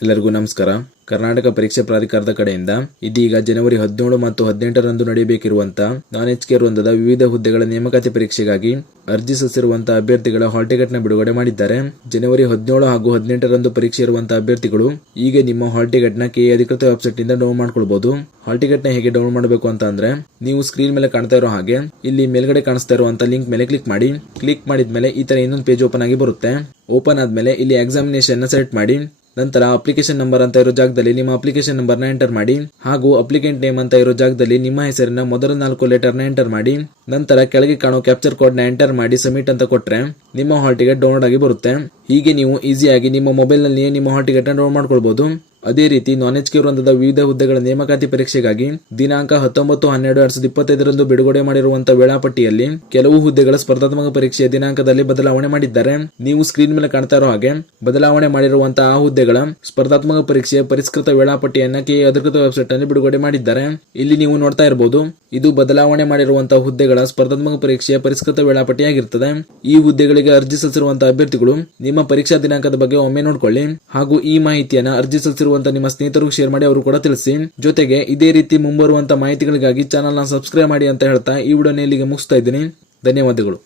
ಎಲ್ಲರಿಗೂ ನಮಸ್ಕಾರ. ಕರ್ನಾಟಕ ಪರೀಕ್ಷಾ ಪ್ರಾಧಿಕಾರದ ಕಡೆಯಿಂದ ಇದೀಗ ಜನವರಿ 17 ಮತ್ತು 18ರಂದು ನಡೆಯಬೇಕಿರುವಂತಹ ನಾನ್ HK ವೃಂದದ ವಿವಿಧ ಹುದ್ದೆಗಳ ನೇಮಕಾತಿ ಪರೀಕ್ಷೆಗಾಗಿ ಅರ್ಜಿ ಸಲ್ಲಿಸಿರುವಂತಹ ಅಭ್ಯರ್ಥಿಗಳ ಹಾಲ್ ಟಿಕೆಟ್ ನ ಬಿಡುಗಡೆ ಮಾಡಿದ್ದಾರೆ. ಜನವರಿ 17 ಹಾಗೂ 18ರಂದು ಪರೀಕ್ಷೆ ಇರುವಂತಹ ಅಭ್ಯರ್ಥಿಗಳು ಈಗ ನಿಮ್ಮ ಹಾಲ್ ಟಿಕೆಟ್ ನ KA ಅಧಿಕೃತ ವೆಬ್ಸೈಟ್ ಇಂದ ಡೌನ್ಲೋಡ್ ಮಾಡ್ಕೊಳ್ಬಹುದು. ಹಾಲ್ ಟಿಕೆಟ್ ನ ಹೇಗೆ ಡೌನ್ಲೋಡ್ ಮಾಡಬೇಕು ಅಂತ ಅಂದ್ರೆ, ನೀವು ಸ್ಕ್ರೀನ್ ಮೇಲೆ ಕಾಣ್ತಾ ಇರೋ ಹಾಗೆ ಇಲ್ಲಿ ಮೇಲ್ಗಡೆ ಕಾಣಿಸ್ತಾ ಇರುವಂತಹ ಲಿಂಕ್ ಮೇಲೆ ಕ್ಲಿಕ್ ಮಾಡಿ. ಕ್ಲಿಕ್ ಮಾಡಿದ್ಮೇಲೆ ಈ ತರ ಇನ್ನೊಂದು ಪೇಜ್ ಓಪನ್ ಆಗಿ ಬರುತ್ತೆ. ಓಪನ್ ಆದ್ಮೇಲೆ ಇಲ್ಲಿ ಎಕ್ಸಾಮಿನೇಷನ್ ನ ಸೆಲೆಕ್ಟ್ ಮಾಡಿ. ನಂತರ ಅಪ್ಲಿಕೇಶನ್ ನಂಬರ್ ಅಂತ ಇರೋ ಜಾಗದಲ್ಲಿ ನಿಮ್ಮ ಅಪ್ಲಿಕೇಶನ್ ನಂಬರ್ ನ ಎಂಟರ್ ಮಾಡಿ. ಹಾಗೂ ಅಪ್ಲಿಕೆಂಟ್ ನೇಮ್ ಅಂತ ಇರೋ ಜಾಗದಲ್ಲಿ ನಿಮ್ಮ ಹೆಸರಿನ ಮೊದಲ 4 ಲೆಟರ್ ನ ಎಂಟರ್ ಮಾಡಿ. ನಂತರ ಕೆಳಗೆ ಕಾಣೋ ಕ್ಯಾಪ್ಚರ್ ಕೋಡ್ ನ ಎಂಟರ್ ಮಾಡಿ ಸಬ್ಮಿಟ್ ಅಂತ ಕೊಟ್ರೆ ನಿಮ್ಮ ಹಾಲ್ ಟಿಕೆಟ್ ಡೌನ್ಲೋಡ್ ಆಗಿ ಬರುತ್ತೆ. ಹೀಗೆ ನೀವು ಈಸಿಯಾಗಿ ನಿಮ್ಮ ಮೊಬೈಲ್ ನಲ್ಲಿ ನಿಮ್ಮ ಹಾಲ್ ಟಿಕೆಟ್ ನ ಡೌನ್ಲೋಡ್ ಮಾಡ್ಕೊಳ್ಬಹುದು. ಅದೇ ರೀತಿ ನಾನ್ HK ವೃಂದದ ವಿವಿಧ ಹುದ್ದೆಗಳ ನೇಮಕಾತಿ ಪರೀಕ್ಷೆಗಾಗಿ ದಿನಾಂಕ 19/12/2025ರಂದು ಬಿಡುಗಡೆ ಮಾಡಿರುವಂತಹ ವೇಳಾಪಟ್ಟಿಯಲ್ಲಿ ಕೆಲವು ಹುದ್ದೆಗಳ ಸ್ಪರ್ಧಾತ್ಮಕ ಪರೀಕ್ಷೆಯ ದಿನಾಂಕದಲ್ಲಿ ಬದಲಾವಣೆ ಮಾಡಿದ್ದಾರೆ. ನೀವು ಸ್ಕ್ರೀನ್ ಮೇಲೆ ಕಾಣ್ತಾ ಇರೋ ಹಾಗೆ ಬದಲಾವಣೆ ಮಾಡಿರುವಂತಹ ಆ ಹುದ್ದೆಗಳ ಸ್ಪರ್ಧಾತ್ಮಕ ಪರೀಕ್ಷೆಯ ಪರಿಷ್ಕೃತ ವೇಳಾಪಟ್ಟಿಯನ್ನ KA ಅಧಿಕೃತ ವೆಬ್ಸೈಟ್ ನಲ್ಲಿ ಬಿಡುಗಡೆ ಮಾಡಿದ್ದಾರೆ. ಇಲ್ಲಿ ನೀವು ನೋಡ್ತಾ ಇರಬಹುದು, ಇದು ಬದಲಾವಣೆ ಮಾಡಿರುವಂತಹ ಹುದ್ದೆಗಳ ಸ್ಪರ್ಧಾತ್ಮಕ ಪರೀಕ್ಷೆಯ ಪರಿಷ್ಕೃತ ವೇಳಾಪಟ್ಟಿಯಾಗಿರುತ್ತದೆ. ಈ ಹುದ್ದೆಗಳಿಗೆ ಅರ್ಜಿ ಸಲ್ಲಿಸಿರುವಂತಹ ಅಭ್ಯರ್ಥಿಗಳು ನಿಮ್ಮ ಪರೀಕ್ಷಾ ದಿನಾಂಕದ ಬಗ್ಗೆ ಒಮ್ಮೆ ನೋಡ್ಕೊಳ್ಳಿ. ಹಾಗೂ ಈ ಮಾಹಿತಿಯನ್ನ ಅರ್ಜಿ ಸಲ್ಲಿಸಿರುವ ನಿಮ್ಮ ಸ್ನೇಹಿತರು ಶೇರ್ ಮಾಡಿ, ಅವರು ಕೂಡ ತಿಳಿಸಿ. ಜೊತೆಗೆ ಇದೇ ರೀತಿ ಮುಂಬರುವಂತಹ ಮಾಹಿತಿಗಳಿಗಾಗಿ ಚಾನೆಲ್ ನ ಸಬ್ಸ್ಕ್ರೈಬ್ ಮಾಡಿ ಅಂತ ಹೇಳ್ತಾ ಈ ವಿಡಿಯೋನ ಇಲ್ಲಿಗೆ ಮುಗಿಸ್ತಾ ಇದ್ದೀನಿ. ಧನ್ಯವಾದಗಳು.